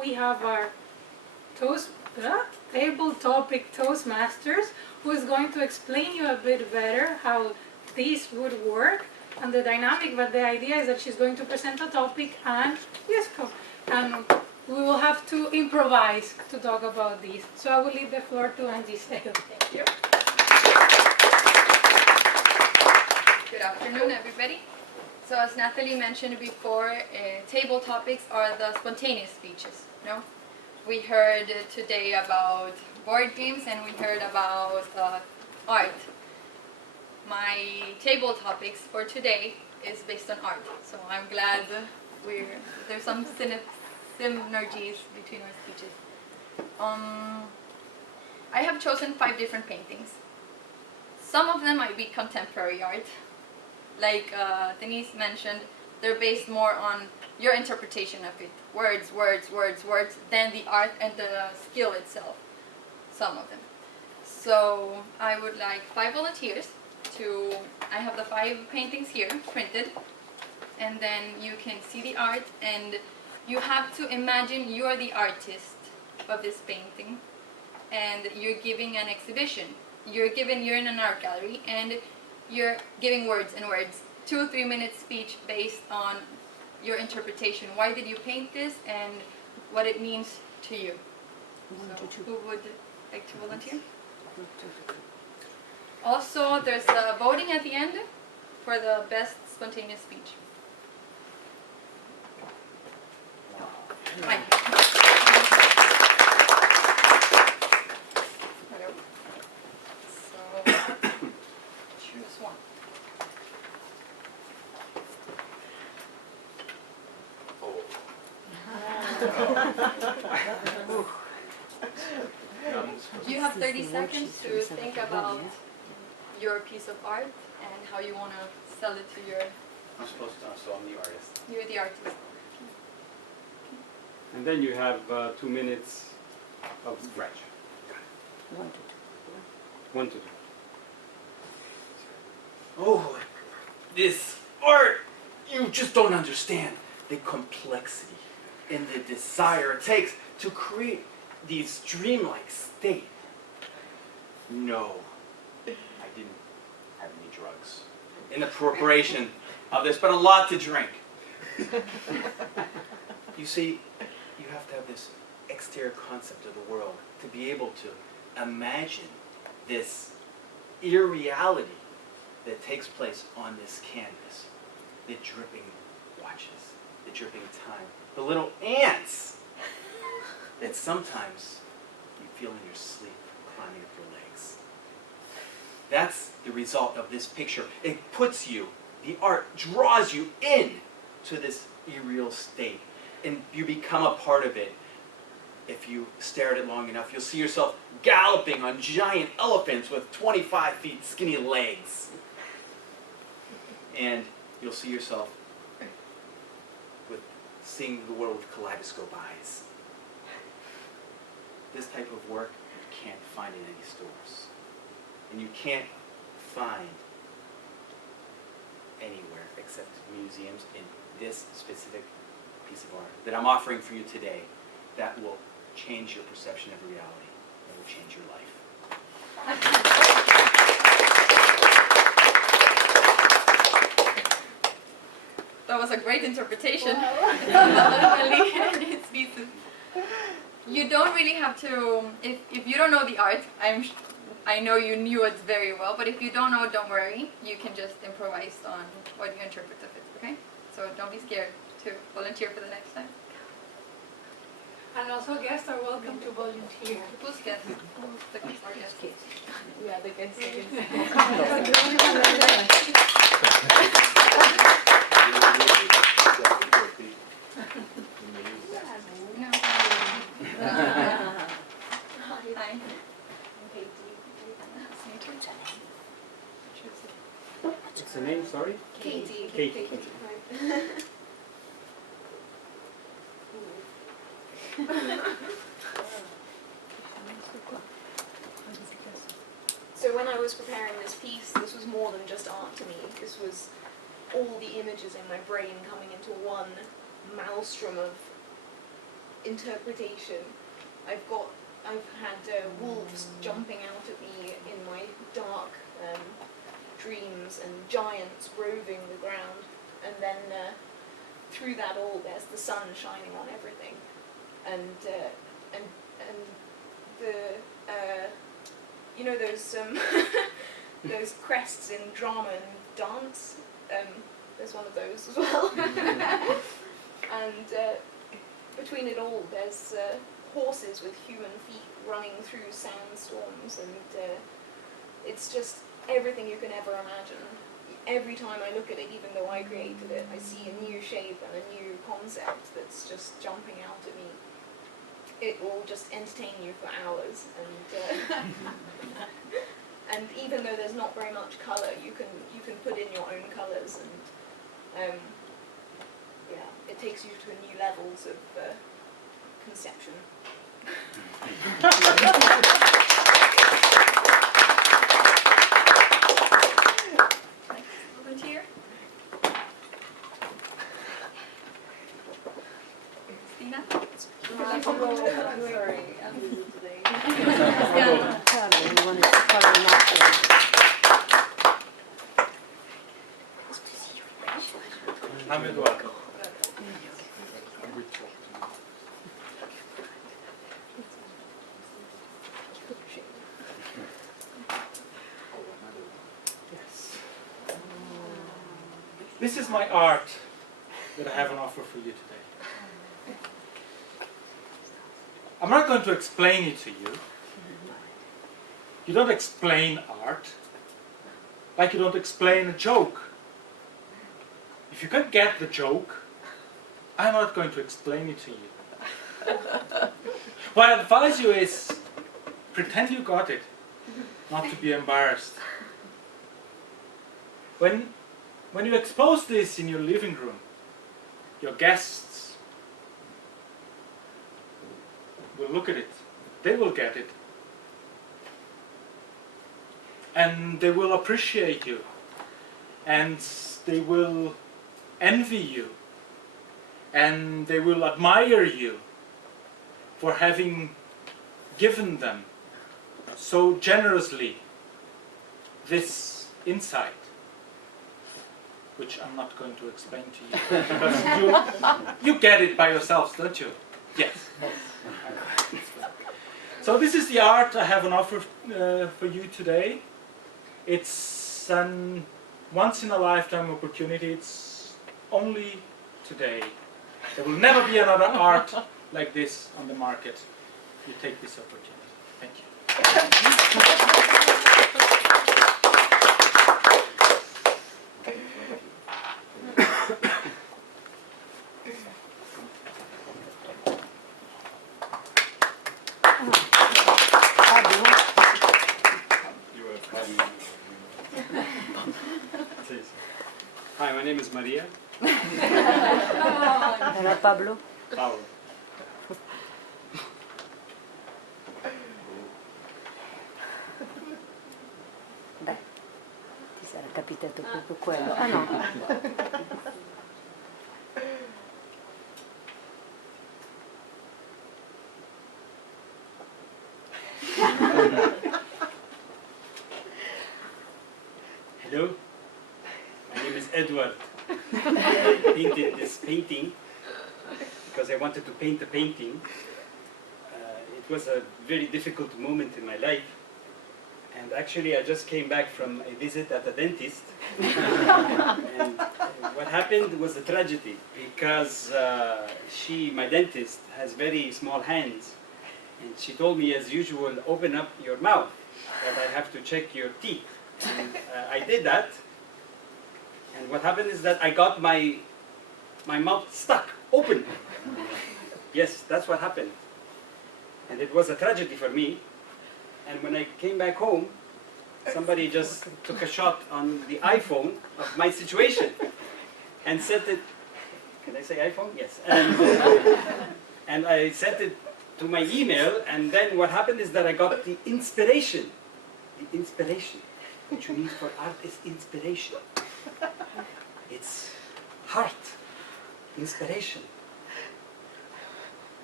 we have our table topic Toastmasters, who is going to explain you a bit better how these would work and the dynamic, but the idea is that she's going to present a topic and and we will have to improvise to talk about these. So I will leave the floor to Giselle. Thank you. Good afternoon, everybody. So as Natalie mentioned before, table topics are the spontaneous speeches. No? We heard today about board games and we heard about art. My table topics for today is based on art. So I'm glad there's some synergies between our speeches. I have chosen 5 different paintings. Some of them might be contemporary art. Like Denise mentioned, they're based more on your interpretation of it. Words, words, words, words, than the art and the skill itself. Some of them. So I would like 5 volunteers to, I have the 5 paintings here printed, and then you can see the art and you have to imagine you're the artist of this painting and you're giving an exhibition. You're in an art gallery and you're giving words and words. 2 3-minute speech based on your interpretation. Why did you paint this and what it means to you? So, who would like to volunteer? Also, there's voting at the end for the best spontaneous speech. Fine. So, choose one. You have 30 seconds to think about your piece of art and how you want to sell it to your... I'm supposed to, so I'm the artist. You're the artist. And then you have 2 minutes of speech. 1 to 2. Oh, this art! You just don't understand the complexity and the desire it takes to create these dreamlike state. No, I didn't have any drugs in the preparation of this, but a lot to drink. You see, you have to have this exterior concept of the world to be able to imagine this irreality that takes place on this canvas. The dripping watches, the dripping time, the little ants that sometimes you feel in your sleep climbing up your legs. That's the result of this picture. It puts you, the art draws you in to this irreal state, and you become a part of it. If you stare at it long enough, you'll see yourself galloping on giant elephants with 25 feet skinny legs. And you'll see yourself seeing the world with kaleidoscope eyes. This type of work you can't find in any stores. And you can't find anywhere except museums in this specific piece of art that I'm offering for you today that will change your perception of reality. That will change your life. That was a great interpretation. You don't really have to, if you don't know the art, I know you knew it very well, but if you don't know, don't worry. You can just improvise on what you interpret of it, okay? So don't be scared to volunteer for the next time. And also guests are welcome to volunteer. Who's guests? The guests are guests. Yeah, the guests Hi. What's the name, sorry? Katie. Katie. So when I was preparing this piece, this was more than just art to me. This was all the images in my brain coming into one maelstrom of interpretation. I've had wolves jumping out at me in my dark dreams, and giants roving the ground, and then through that all there's the sun shining on everything, and the you know those those crests in drama and dance, there's one of those as well. And between it all there's horses with human feet running through sandstorms, and it's just everything you can ever imagine. Every time I look at it, even though I created it, I see a new shape and a new concept that's just jumping out at me. It will just entertain you for hours, and and even though there's not very much colour, you can put in your own colours, and yeah, it takes you to new levels of conception. Volunteer? Stina? Sorry, I'm busy today. I'm Eduardo. Yes. This is my art that I have an offer for you today. I'm not going to explain it to you. You don't explain art like you don't explain a joke. If you can't get the joke, I'm not going to explain it to you. What I advise you is pretend you got it, not to be embarrassed. When you expose this in your living room, your guests will look at it, they will get it, and they will appreciate you, and they will envy you, and they will admire you for having given them so generously this insight, which I'm not going to explain to you, because you get it by yourselves, don't you? Yes. So this is the art I have on offer for you today. It's an once-in-a-lifetime opportunity. It's only today. There will never be another art like this on the market. You take this opportunity. Thank you. Hi, my name is Maria. Era Pablo. Pablo. Beh, ti sarà capitato proprio quello. Ah no. Hello, my name is Edward. I painted this painting because I wanted to paint a painting. It was a very difficult moment in my life, and actually I just came back from a visit at a dentist. And what happened was a tragedy, because my dentist has very small hands, and she told me, as usual, open up your mouth, that I have to check your teeth. And I did that, and what happened is that I got my mouth stuck open. Yes, that's what happened. And it was a tragedy for me. And when I came back home, somebody just took a shot on the iPhone of my situation and sent it. Can I say iPhone? Yes. And I sent it to my email, and then what happened is that I got the inspiration. The inspiration. What you need for art is inspiration. It's heart, inspiration.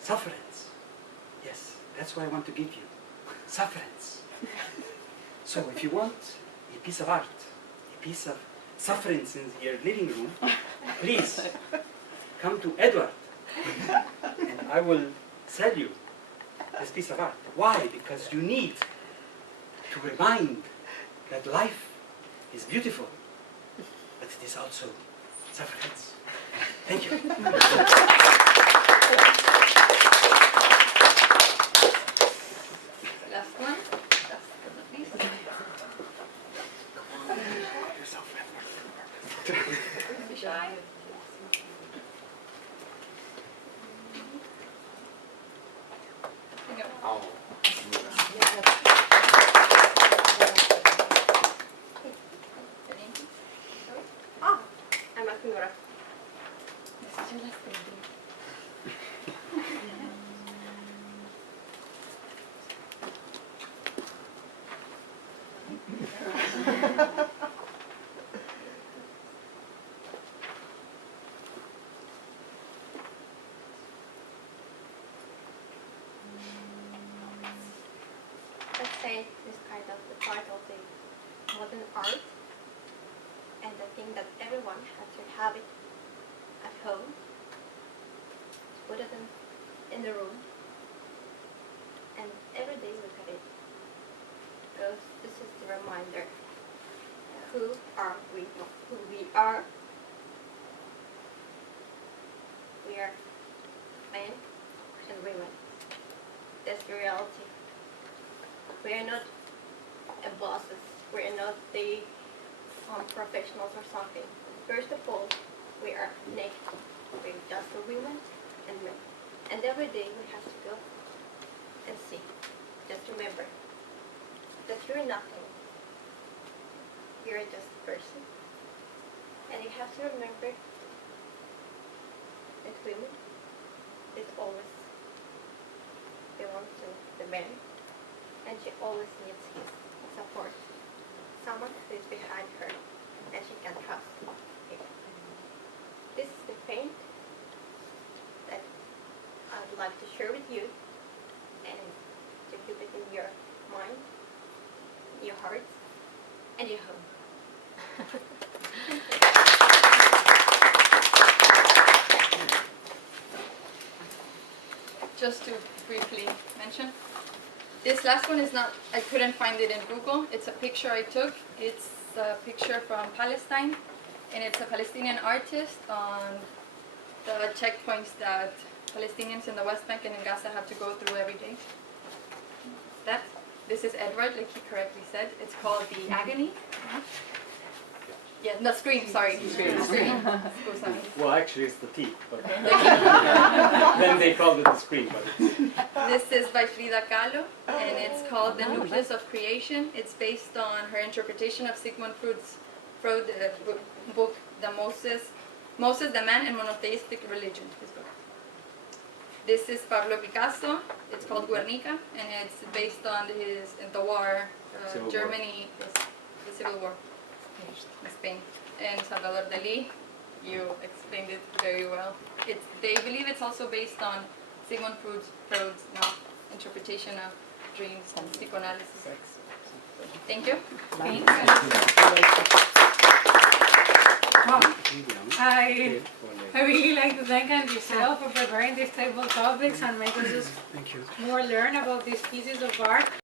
Sufferance. Yes, that's what I want to give you. Sufferance. So if you want a piece of art, a piece of sufferance in your living room, please come to Edward and I will sell you this piece of art. Why? Because you need to remind that life is beautiful, but it is also sufferance. Thank you. Last one. Last but not least. Be shy. There you go. Ah, I'm asking Nora. This is your last painting. Let's say this kind of the part of the modern art, and the thing that everyone has to have it at home, put it in the room, and every day look at it, because this is the reminder who are we, who we are. We are men and women. That's the reality. We are not bosses. We are not the professionals or something. First of all, we are naked. We're just the women and men. And every day we have to go and see. Just remember that you're nothing. You're just a person. And you have to remember that women is always belong to the man. And she always needs his support. Someone who is behind her and she can trust him. This is the paint that I would like to share with you and to keep it in your mind, your hearts, and your home. Just to briefly mention, this last one is not, I couldn't find it in Google. It's a picture I took. It's a picture from Palestine, and it's a Palestinian artist on the checkpoints that Palestinians in the West Bank and in Gaza have to go through every day. This is Edward, like he correctly said. It's called The Agony. Yeah, the Scream, sorry. Scream. Scream. Well, actually, it's the T, but then they called it the screen. But This is by Frida Kahlo, and it's called The Nucleus of Creation. It's based on her interpretation of Sigmund Freud's book, The Moses, the Man and Monotheistic Religion, his book. This is Pablo Picasso. It's called Guernica, and it's based on the war, Civil Germany, the Civil War in Spain. And Salvador Dali, you explained it very well. They believe it's also based on Sigmund Freud's interpretation of dreams and psychoanalysis. Thank you. Thank you. Wow. I really like to thank Giselle for preparing these table topics and making us more learn about these pieces of art.